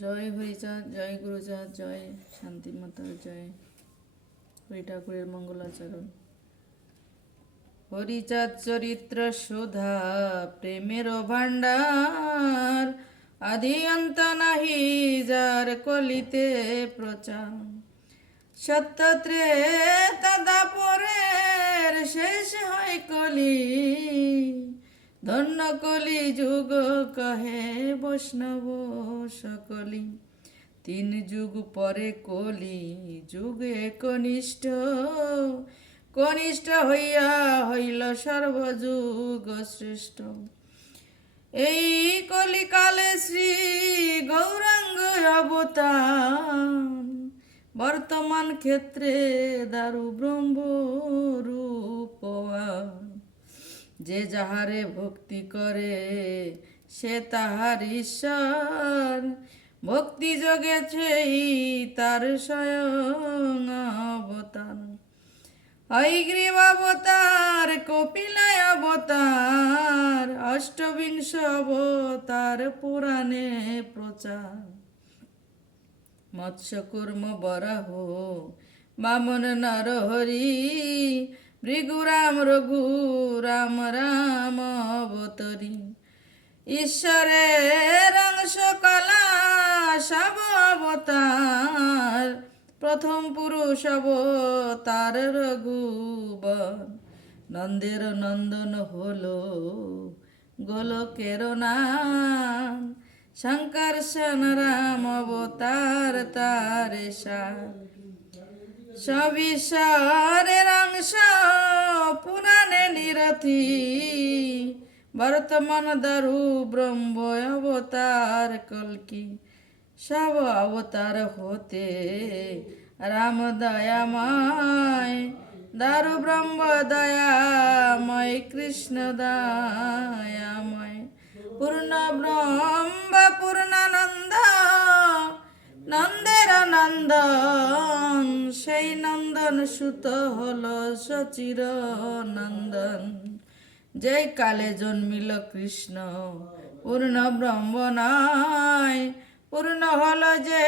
জয় হরিচাঁদ, জয় গুরুচাঁদ, জয় শান্তি মাতার জয়, হরি ঠাকুরের মঙ্গলাচরণ। হরিচাঁদ চরিত্র সুধা প্রেমের ভাণ্ডার, আদি অন্ত নাহি যার কলিতে প্রচার। সত্য ত্রেতা দাপরের শেষ হয় কলি, ধন্য কলি যুগ কহে বৈষ্ণব সকলি। 3 যুগ পরে কলি যুগ একনিষ্ঠ, কনিষ্ঠ হইয়া হইল সর্বযুগ শ্রেষ্ঠ। এই কলিকালে শ্রী গৌরাঙ্গ অবতার, বর্তমান ক্ষেত্রে দারু ব্রহ্ম রূপবান। যে যাহারে ভক্তি করে সে তাহার ঈশ্বর, ভক্তি জগেছেই তার স্বয়ং অবতার। হয়গ্রীব অবতার, কপিলায় অবতার, অষ্টবিংশ অবতার পুরাণে প্রচার। মৎস্য কুর্ম বরাহ বামন নরহরি, ভৃগুরাম রঘুরাম রাম অবতরী। ঈশ্বরের অংশ কলা সব অবতার, প্রথম পুরুষ অবতার রঘুবর। নন্দের নন্দন হলো গোলকের নাম, শঙ্কর্ষণ রাম অবতার তারে সার। সবিশ্বরের অংশ পুরাণে নিরতি, বর্তমান দারু ব্রহ্ম অবতার কল্কি। সব অবতার হতে রাম দয়াময়, দারু ব্রহ্ম দয়াময়, কৃষ্ণ দয়াময়। পূর্ণ ব্রহ্ম পূর্ণানন্দ, নন্দের নন্দন, সেই নন্দন সুত হলো সচির নন্দন। যে কালে জন্মিল কৃষ্ণ পূর্ণ ব্রহ্ম নয়, পূর্ণ হলো যে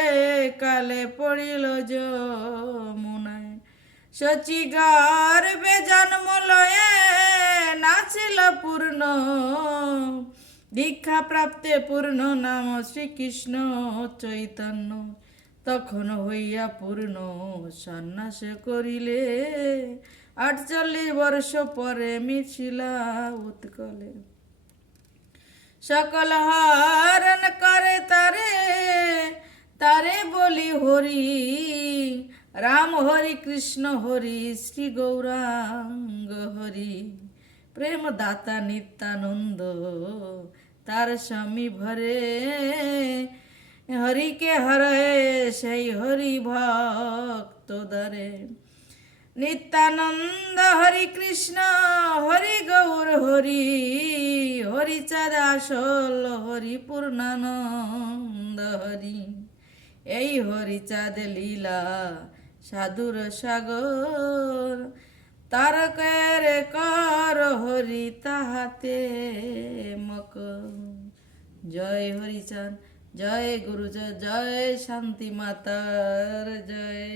কালে পড়িল যমুনায়। সচি গর্ভে জন্ম লয়ে নাছিল পূর্ণ, দীক্ষা প্রাপ্তে পূর্ণ নাম শ্রীকৃষ্ণ চৈতন্য। তখন হইয়া পূর্ণ সন্ন্যাস করিলে, 48 বর্ষ পরে মিছিলা উৎকলে। সকল হরণ করে তারে, তারে বলি হরি রাম হরি কৃষ্ণ হরি, শ্রী গৌরাঙ্গ হরি। প্রেম দাতা নিত্যানন্দ তার স্বামী ভরে, হরিকে হরে সেই হরি ভক্ত দ্বারে। নিত্যানন্দ হরি কৃষ্ণ হরি গৌর হরি, হরিচাঁদ আসল হরি পূর্ণানন্দ হরি। এই হরিচাঁদ লীলা সাধুর সাগর, তারকের কর হরি তাহাতে মকর। জয় হরিচাঁদ, জয় গুরুচাঁদ, জয় শান্তি মাতার জয়।